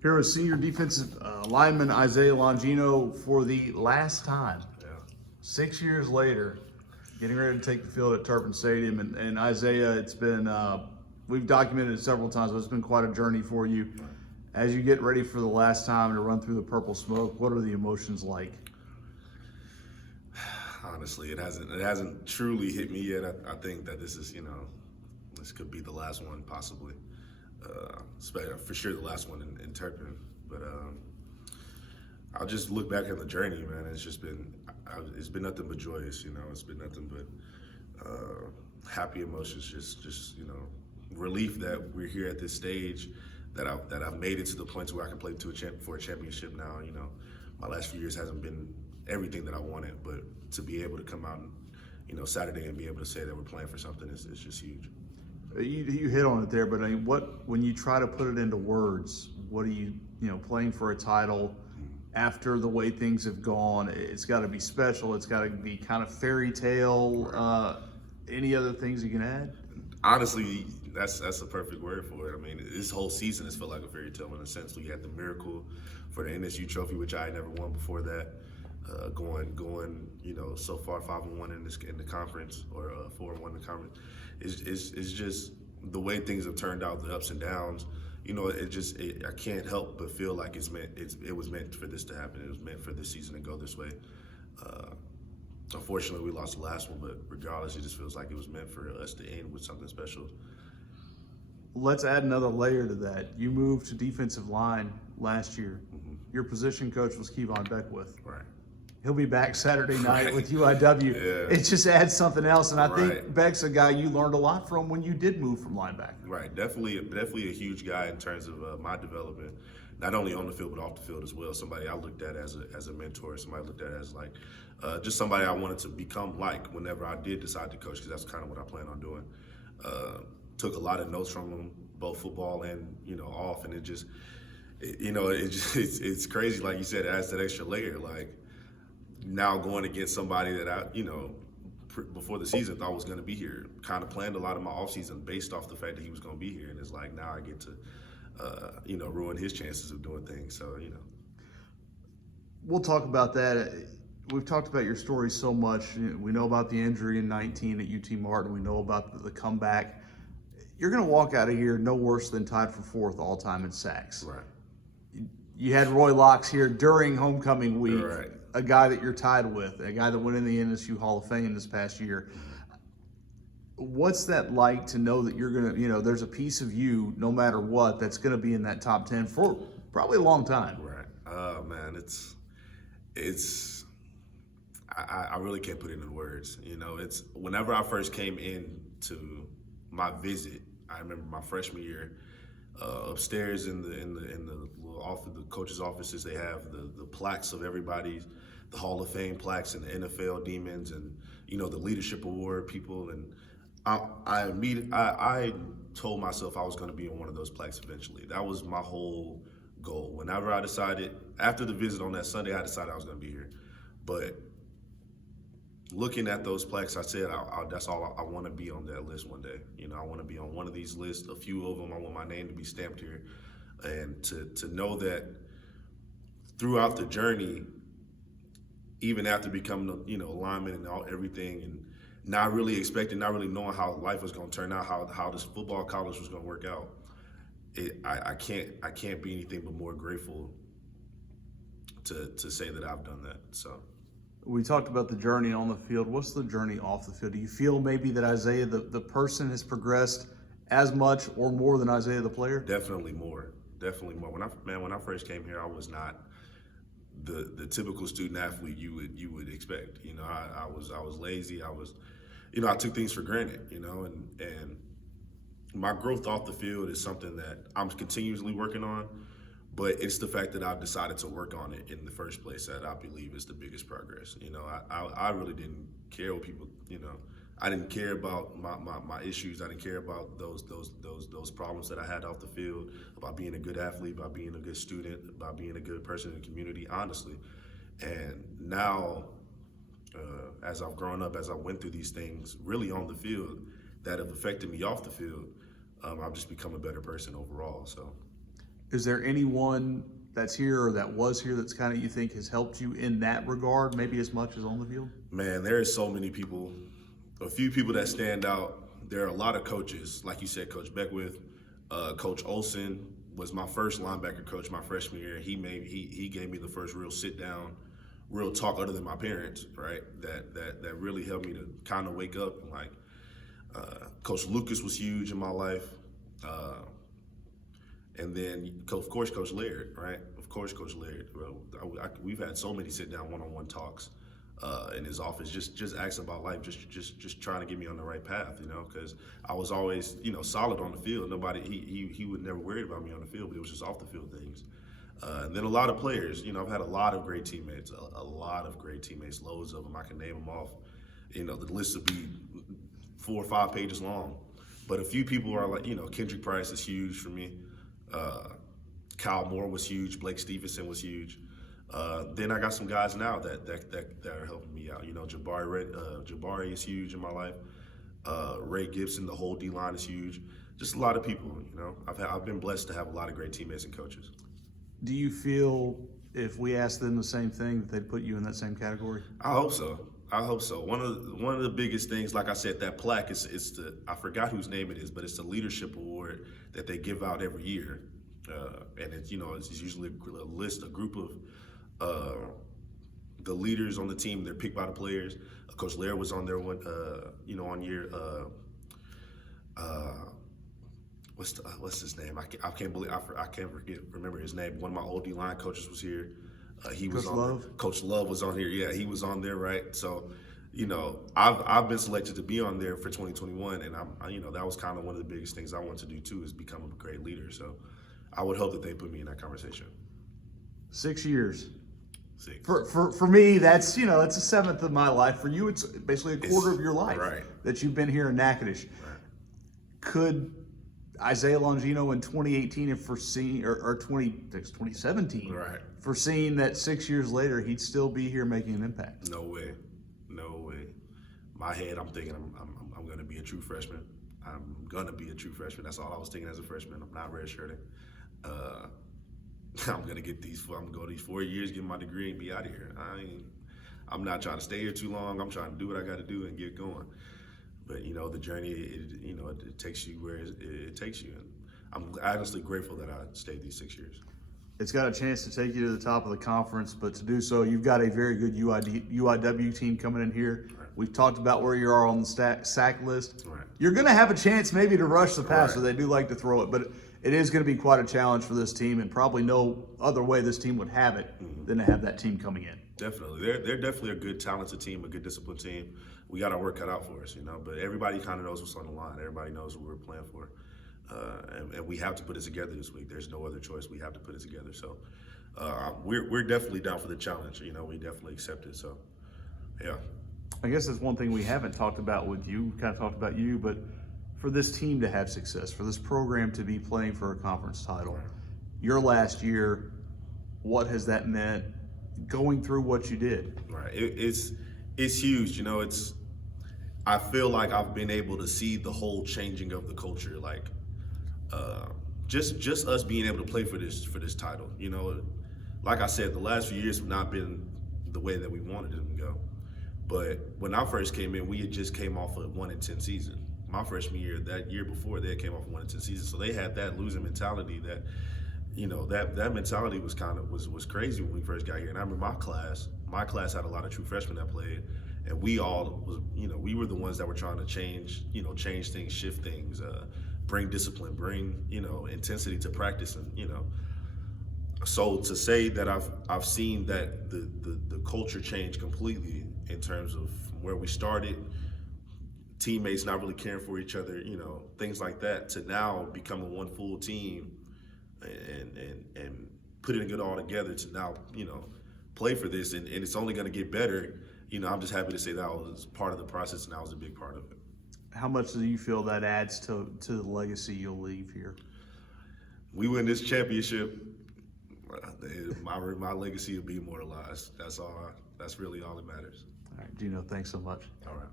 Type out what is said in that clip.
Here with senior defensive lineman Isaiah Longino for the last time. Yeah. 6 years later, getting ready to take the field at Turpin Stadium. And Isaiah, it's been, we've documented it several times, but it's been quite a journey for you. As you get ready for the last time to run through the purple smoke, what are the emotions like? Honestly, it hasn't truly hit me yet. I think that this is, this could be the last one possibly. For sure the last one in Turpin. But I'll just look back at the journey, man. It's been nothing but joyous, It's been nothing but happy emotions, just relief that we're here at this stage, that I've made it to the point where I can play for a championship now. My last few years hasn't been everything that I wanted, but to be able to come out and, Saturday and be able to say that we're playing for something is just huge. You hit on it there, but I mean, when you try to put it into words, what are you playing for a title after the way things have gone? It's got to be special. It's got to be kind of fairy tale. Any other things you can add? Honestly, that's a perfect word for it. I mean, this whole season has felt like a fairy tale in a sense. We had the miracle for the NSU trophy, which I had never won before that. Going, so far 5-1 in the conference, or 4-1 in the conference. It's just the way things have turned out, the ups and downs. I can't help but feel like it was meant for this to happen. It was meant for this season to go this way. Unfortunately, we lost the last one, but regardless, it just feels like it was meant for us to end with something special. Let's add another layer to that. You moved to defensive line last year. Mm-hmm. Your position coach was Kevon Beckwith. Right. He'll be back Saturday night with UIW. Yeah. It just adds something else, and I think Right. Beck's a guy you learned a lot from when you did move from linebacker. Right, definitely a huge guy in terms of my development, not only on the field but off the field as well. Somebody I looked at as a mentor, somebody I looked at as like just somebody I wanted to become like whenever I did decide to coach, because that's kind of what I plan on doing. Took a lot of notes from him, both football and off, and it's crazy, like you said, it adds that extra layer. Like now going against somebody that I before the season thought was going to be here, kind of planned a lot of my offseason based off the fact that he was going to be here, and it's like now I get to ruin his chances of doing things. So We'll talk about that. We've talked about your story so much. We know about the injury in 19 at UT Martin. We know about the comeback. You're going to walk out of here no worse than tied for fourth all time in sacks. Right. You had Roy Locks here during homecoming week. Right. A guy that you're tied with, a guy that went in the NSU Hall of Fame this past year. What's that like to know that you're going to, there's a piece of you, no matter what, that's going to be in that top 10 for probably a long time? Right. Man, I really can't put it in words. It's whenever I first came in to my visit, I remember my freshman year, upstairs in the little office, the coaches' offices, they have the plaques of everybody's, the Hall of Fame plaques and the NFL Demons and the Leadership Award people, and I told myself I was going to be on one of those plaques eventually. That was my whole goal. Whenever I decided, after the visit on that Sunday, I decided I was going to be here. But looking at those plaques, I said, that's all I want to be on that list one day. I want to be on one of these lists, a few of them. I want my name to be stamped here. And to know that throughout the journey, even after becoming a lineman and everything, and not really expecting, not really knowing how life was going to turn out, how this football college was going to work out, I can't be anything but more grateful to say that I've done that. So. We talked about the journey on the field. What's the journey off the field? Do you feel maybe that Isaiah, the person, has progressed as much or more than Isaiah, the player? Definitely more. Definitely more. When I first came here, I was not the typical student athlete you would expect. I was lazy. I took things for granted. And my growth off the field is something that I'm continuously working on. But it's the fact that I've decided to work on it in the first place that I believe is the biggest progress. I really didn't care what people, I didn't care about my issues. I didn't care about those problems that I had off the field, about being a good athlete, about being a good student, about being a good person in the community, honestly. And now, as I've grown up, as I went through these things really on the field that have affected me off the field, I've just become a better person overall. So. Is there anyone that's here or that was here that's kind of you think has helped you in that regard, maybe as much as on the field? Man, there are so many people. A few people that stand out. There are a lot of coaches, like you said, Coach Beckwith, Coach Olson was my first linebacker coach my freshman year. He gave me the first real sit down, real talk other than my parents, right? That really helped me to kind of wake up. And like Coach Lucas was huge in my life, and then of course Coach Laird, right? Of course Coach Laird. We've had so many sit down one-on-one talks in his office, just asking about life, just trying to get me on the right path, you know, because I was always, you know, solid on the field. He would never worry about me on the field, but it was just off the field things. And then a lot of players, you know, I've had a lot of great teammates, a lot of great teammates, loads of them. I can name them off. You know, the list would be 4 or 5 pages long. But a few people are like, you know, Kendrick Price is huge for me. Kyle Moore was huge. Blake Stevenson was huge. Then I got some guys now that are helping me out. You know, Jabari is huge in my life. Ray Gibson, the whole D line is huge. Just a lot of people. You know, I've been blessed to have a lot of great teammates and coaches. Do you feel if we asked them the same thing that they'd put you in that same category? I hope so. One of the biggest things, like I said, that plaque is I forgot whose name it is, but it's the leadership award that they give out every year, and it's, you know, it's usually a group of the leaders on the team. They're picked by the players. Coach Laird was on there one, you know, on year. What's his name? I can't believe I can't remember his name. One of my old D-line coaches was here. He was Coach on Love? there. Coach Love was on here. Yeah, he was on there, right? So, you know, I've been selected to be on there for 2021, and you know, that was kind of one of the biggest things I want to do too, is become a great leader. So, I would hope that they put me in that conversation. 6 years. 6. For me, that's, you know, it's a seventh of my life. For you, it's basically a quarter of your life right. that you've been here in Natchitoches. Right. Could Isaiah Longino in 2018 have foreseen, or 2017, Right. foreseen that 6 years later he'd still be here making an impact? No way. My head, I'm thinking I'm going to be a true freshman. I'm going to be a true freshman. That's all I was thinking as a freshman. I'm not redshirting. I'm going to go these 4 years, get my degree, and be out of here. I'm not trying to stay here too long. I'm trying to do what I got to do and get going. But, you know, the journey, it takes you where it takes you. And I'm honestly grateful that I stayed these 6 years. It's got a chance to take you to the top of the conference, but to do so, you've got a very good UIW team coming in here. Right. We've talked about where you are on the sack list. Right. You're going to have a chance maybe to rush the passer. Right. They do like to throw it, but it is going to be quite a challenge for this team, and probably no other way this team would have it than to have that team coming in. Definitely. They're definitely a good, talented team, a good, disciplined team. We got our work cut out for us, you know, but everybody kind of knows what's on the line. Everybody knows what we're playing for. And we have to put it together this week. There's no other choice. We have to put it together. So we're definitely down for the challenge. You know, we definitely accept it. So, yeah. I guess that's one thing we haven't talked about with you. We kind of talked about you, but for this team to have success, for this program to be playing for a conference title, your last year, what has that meant going through what you did? Right. It's huge. You know, I feel like I've been able to see the whole changing of the culture. Like, just us being able to play for this title. You know, like I said, the last few years have not been the way that we wanted them to go. But when I first came in, we had just came off a 1-10 season. My freshman year, that year before, they came off a 1-10 season, so they had that losing mentality. That, you know, that mentality was was crazy when we first got here. And I remember my class had a lot of true freshmen that played, and we all was, you know, we were the ones that were trying to change things, shift things, bring discipline, bring, you know, intensity to practice, and, you know. So to say that I've seen that the culture change completely in terms of where we started, teammates not really caring for each other, you know, things like that, to now becoming one full team and putting it all together to now, you know, play for this, and it's only going to get better. You know, I'm just happy to say that was part of the process, and I was a big part of it. How much do you feel that adds to the legacy you'll leave here? We win this championship, my legacy will be immortalized. That's really all that matters. All right, Gino, thanks so much. All right.